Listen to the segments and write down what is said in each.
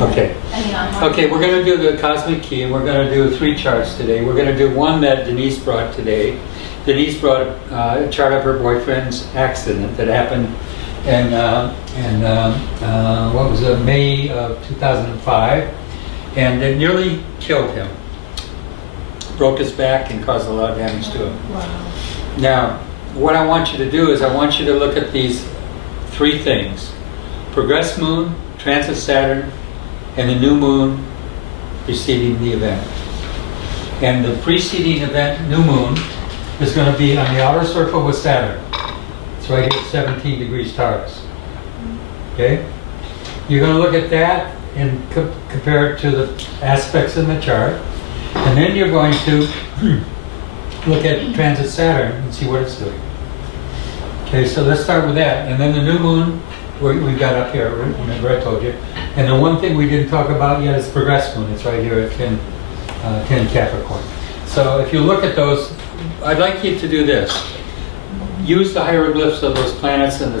Okay. Okay, we're going to do the cosmic key, and we're going to do 3 charts today. We're going to do one that Denise brought today. Denise brought a chart of her boyfriend's accident that happened in what was it, May of 2005, and it nearly killed him. Broke his back and caused a lot of damage to him. Wow. Now, what I want you to do is I want you to look at these 3 things: progressed moon, transit Saturn, and the new moon preceding the event. And the preceding event, new moon, is going to be on the outer circle with Saturn. It's right here at 17 degrees Taurus. Okay? You're going to look at that and compare it to the aspects in the chart. And then you're going to look at transit Saturn and see what it's doing. Okay, so let's start with that. And then the new moon, we've got up here, remember I told you. And the one thing we didn't talk about yet is progressed moon. It's right here at 10 Capricorn. So if you look at those, I'd like you to do this. Use the hieroglyphs of those planets and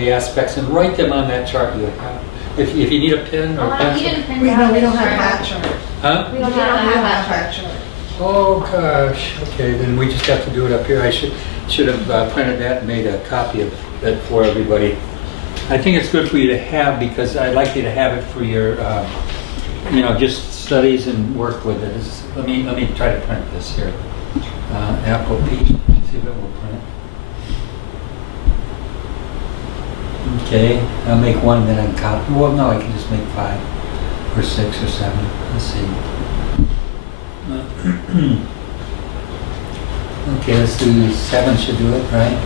the aspects and write them on that chart you have. If you need a pen or pencil. We don't have that chart. Huh? We don't have that chart. Oh gosh. Okay, then we just have to do it up here. I should have printed that and made a copy of that for everybody. I think it's good for you to have because I'd like you to have it for your, just studies and work with it. Let me try to print this here. Apple P. See if it will print. Okay, I'll make one and then I can copy. Well, no, I can just make 5 or 6 or 7. Let's see. Okay, let's do 7 should do it, right?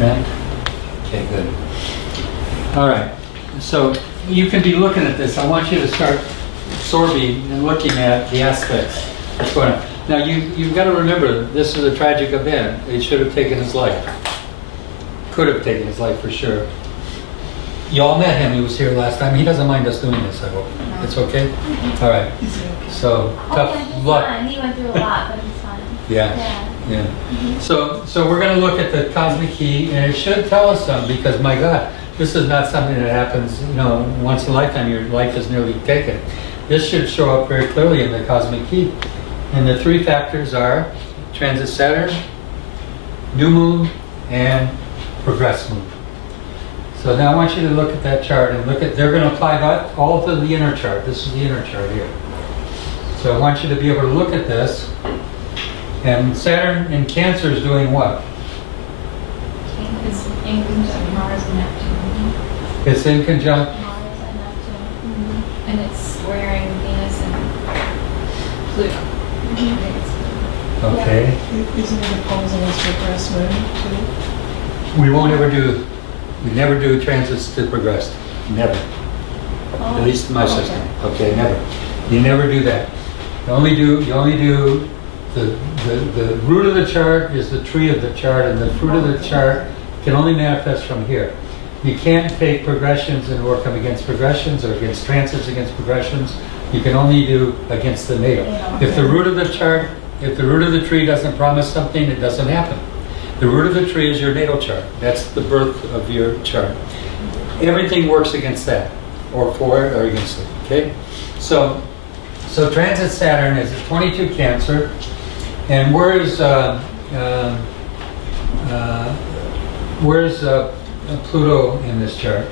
Right? Okay, good. All right, so you can be looking at this. I want you to start absorbing and looking at the aspects that's going on. Now, you've got to remember, this is a tragic event. It should have taken his life. Could have taken his life for sure. You all met him. He was here last time. He doesn't mind us doing this, I hope. No. It's okay? All right. So, tough luck. Fine. He went through a lot, but he's fine. Yeah. So we're going to look at the cosmic key, and it should tell us something because, my God, this is not something that happens, once in a lifetime. Your life is nearly taken. This should show up very clearly in the cosmic key. And the 3 factors are transit Saturn, new moon, and progressed moon. So now I want you to look at that chart and they're going to apply that all to the inner chart. This is the inner chart here. So I want you to be able to look at this. And Saturn in Cancer is doing what? It's in conjunct Mars and Neptune. It's in conjunct. Mars and Neptune. And it's squaring Venus and Pluto. Okay. Isn't it opposing its progressed moon too? We never do transits to progressed. Never. At least in my system. Okay, never. You never do that. You only do the root of the chart is the tree of the chart, and the fruit of the chart can only manifest from here. You can't take progressions and work them against progressions or against transits against progressions. You can only do against the natal. If the root of the chart, if the root of the tree doesn't promise something, it doesn't happen. The root of the tree is your natal chart. That's the birth of your chart. Everything works against that, or for it, or against it. Okay, so transit Saturn is a 22 Cancer, and where's Pluto in this chart?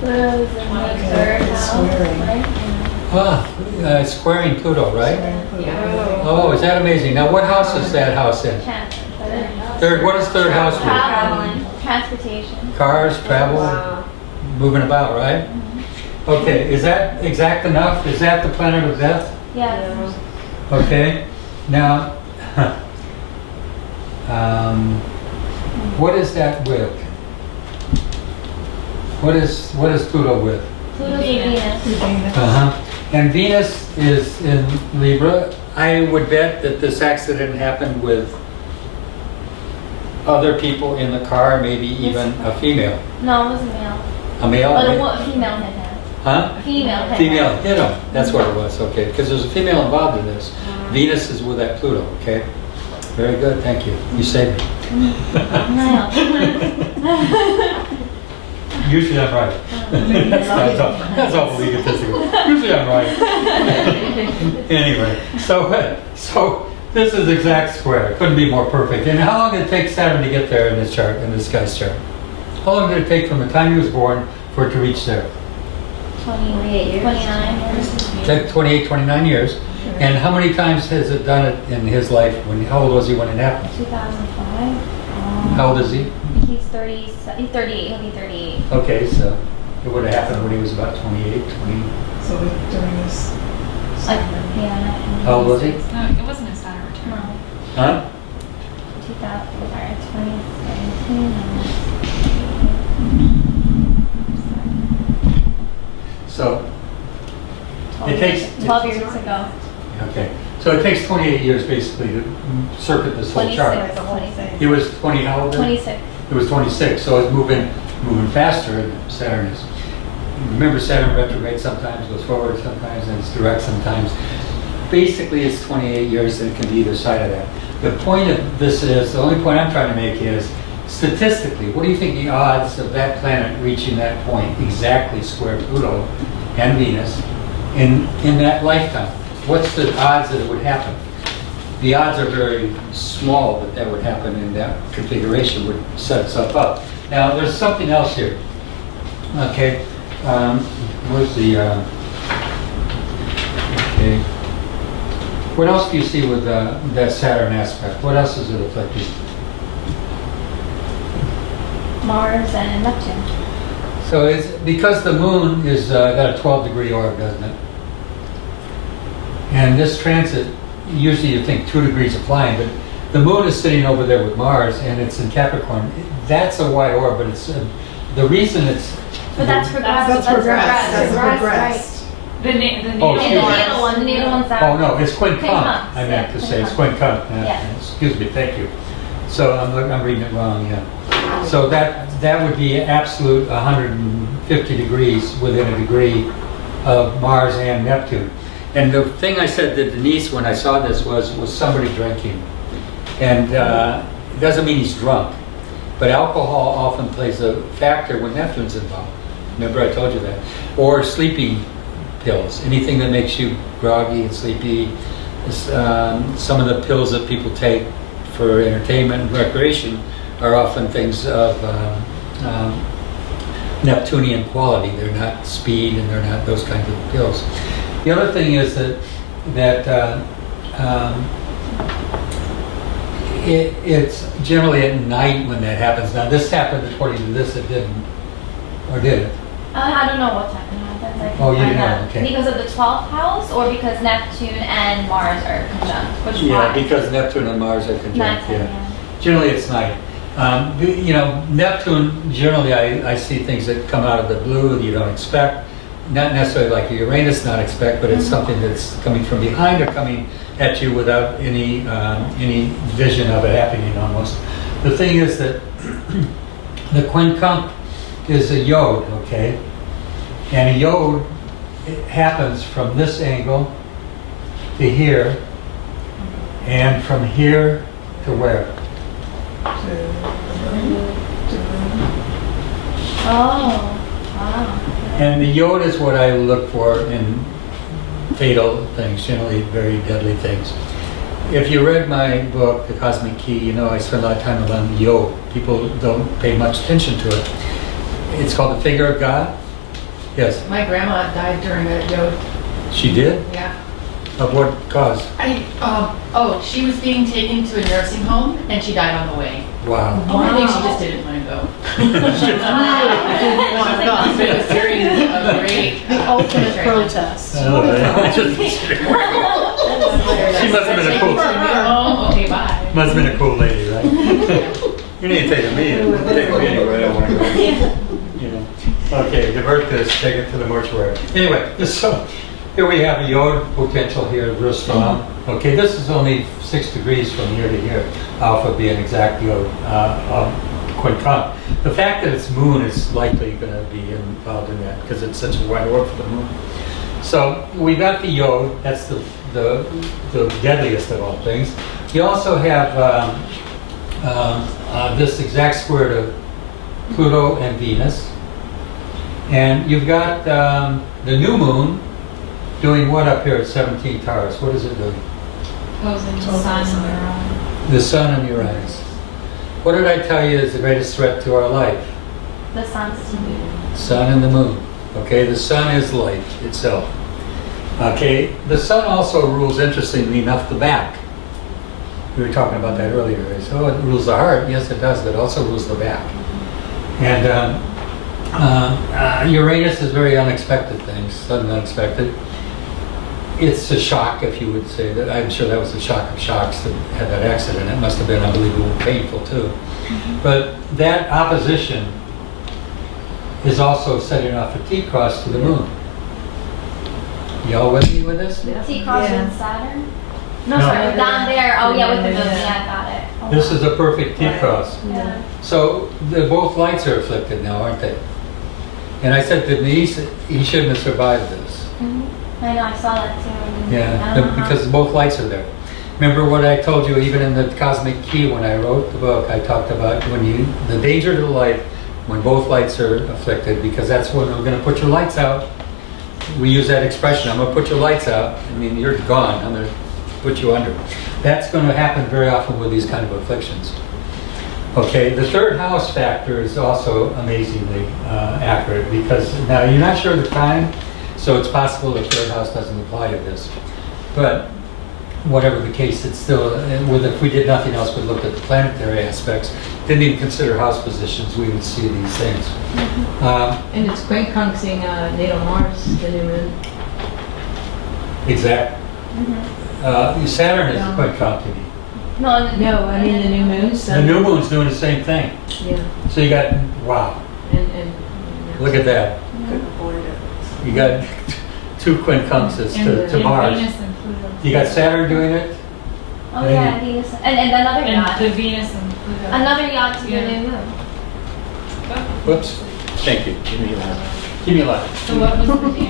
Pluto's in the 3rd house, squaring. right? Squaring Pluto, right? Yeah. Oh, is that amazing? Now, what house is that house in? Cancer. Third. What does third house do? Traveling, transportation. Cars, travel, moving about, right? Okay, is that exact enough? Is that the planet of death? Yeah. Okay, now, what is that with? What is Pluto with? Pluto's Venus. Venus. And Venus is in Libra. I would bet that this accident happened with other people in the car, maybe even a female. No, it was a male. A male? But a female hit him. Huh? Female hit Female him. hit him. That's what it was, okay. Because there's a female involved in this. Venus is with that Pluto, okay? Very good, thank you. You saved me. Usually I'm right. That's awful egotistical. Usually I'm right. Anyway, so this is exact square. Couldn't be more perfect. And how long did it take Saturn to get there in this chart, in this guy's chart? How long did it take from the time he was born for it to reach there? 28 years. 29 years. It took 28, 29 years. And how many times has it done it in his life? How old was he when it happened? 2005. How old is he? He's 30. He's 38. He'll be 38. Okay, so it would have happened when he was about 28, 20. So we're doing this. Like, yeah. How old was he? No, it wasn't his Saturn return. No. Huh? 2000. Sorry, 2017. So it takes 12 years ago. Okay, so it takes 28 years basically to circuit this whole 26. chart. The whole thing. He was 20, how old? then? 26. It was 26, so it's moving faster than Saturn is. Remember, Saturn retrograde sometimes, goes forward sometimes, and it's direct sometimes. Basically, it's 28 years, and it can be either side of that. The point of this is, the only point I'm trying to make is, statistically, what do you think the odds of that planet reaching that point, exactly square Pluto and Venus, in that lifetime? What's the odds that it would happen? The odds are very small that that would happen, and that configuration would set itself up. Now, there's something else here. Okay, where's the, okay. What else do you see with that Saturn aspect? What else is it affecting? Mars and Neptune. So it's because the moon is got a 12-degree orb, doesn't it? And this transit, usually you think 2 degrees applying, but the moon is sitting over there with Mars, and it's in Capricorn. That's a wide orb, but it's the reason it's. But that's progressed. That's progressed. That's Right. progressed. The Oh, And excuse the me. natal one. The natal one's that. Oh no, it's quincunx. Quincunx, I meant yeah, to say it's quincunx. quincunx. Yeah. Excuse me, thank you. So I'm reading it wrong. Yeah. So that would be absolute 150 degrees within a degree of Mars and Neptune. And the thing I said to Denise when I saw this was somebody drinking. And it doesn't mean he's drunk, but alcohol often plays a factor when Neptune's involved. Remember I told you that. Or sleeping pills, anything that makes you groggy and sleepy. Some of the pills that people take for entertainment and recreation are often things of Neptunian quality. They're not speed and they're not those kinds of pills. The other thing is that it's generally at night when that happens. Now this happened according to this, it didn't, or did it? I don't know what time it happens. I can Oh, you find know, out. okay. Because of the 12th house, or because Neptune and Mars are conjunct? Which Yeah, one? because Neptune and Mars are conjunct. Nighttime, Yeah. yeah. Generally, it's night. Neptune, generally, I see things that come out of the blue that you don't expect. Not necessarily like Uranus, not expect, but it's something that's coming from behind or coming at you without any vision of it happening almost. The thing is that the quincunx is a yod, okay? And a yod, it happens from this angle to here, and from here to where? Oh, wow. And the yod is what I look for in fatal things, generally very deadly things. If you read my book, The Cosmic Key, you know I spend a lot of time on the yod. People don't pay much attention to it. It's called the finger of God. Yes, My grandma died during a yod. she did? Yeah. Of what cause? She was being taken to a nursing home and she died on the way. Wow. I think she just didn't want to go. Didn't want to go. But it was during a great. The ultimate treatment. protest. She must have been a cool, Oh, okay, bye. must have been a cool lady, right? You need to take me. Take me anywhere. I don't want to go. You know. Okay, divert this. Take it to the mortuary. Anyway, so here we have a yod potential here, real strong. Okay, this is only 6 degrees from here to here. Alpha being exact yod quincunx. The fact that it's moon is likely going to be involved in that because it's such a wide orb for the moon. So we got the yod. That's the deadliest of all things. You also have this exact square to Pluto and Venus. And you've got the new moon doing what up here at 17 Taurus? What is it doing? Opposing the Opposing sun the and sun. their own. The sun and Uranus. What did I tell you is the greatest threat to our life? The sun's Sun and the moon. Okay, the sun is life itself. Okay, the sun also rules, interestingly enough, the back. We were talking about that earlier. So it rules the heart. Yes, it does, but it also rules the back. And Uranus is very unexpected things, sudden unexpected. It's a shock, if you would say that. I'm sure that was a shock of shocks that had that accident. It must have been unbelievably painful too. But that opposition is also setting off a T-cross to the moon. Y'all with me with this? T-cross Yeah. with Saturn? No, No. sorry, down there. Oh, yeah, with the moon. Yeah. Yeah, I got it. Oh, This wow. is a perfect T-cross. Yeah. So both lights are afflicted now, aren't they? And I said to Denise, he shouldn't have survived this. I know, I saw that too. I Yeah, don't know because both lights are there. Remember what I told you, even in the Cosmic Key, when I wrote the book, I talked about the danger to the light when both lights are afflicted, because that's when we're going to put your lights out. We use that expression, I'm going to put your lights out. I mean, you're gone, I'm going to put you under. That's going to happen very often with these kind of afflictions. Okay, the third house factor is also amazingly accurate, because now you're not sure of the time, so it's possible the third house doesn't apply to this. But whatever the case, it's still, if we did nothing else but looked at the planetary aspects, didn't even consider house positions, we would see these things. And it's quincunxing natal Mars, the new moon. Exact. Saturn is Yeah. quite complicated. No, No, I mean the new moon. The Sun. new moon's doing the same thing. Yeah, So you got, wow, and look at that. Couldn't avoid it. You got two quincunxes to Mars. Venus and Pluto. You got Saturn doing it. Oh, yeah, Venus. And another yacht. And the Venus and Pluto. Another yacht to Yeah. the new moon. Whoops. Thank you. Give me a lot. Give me a lot. So what was the damage?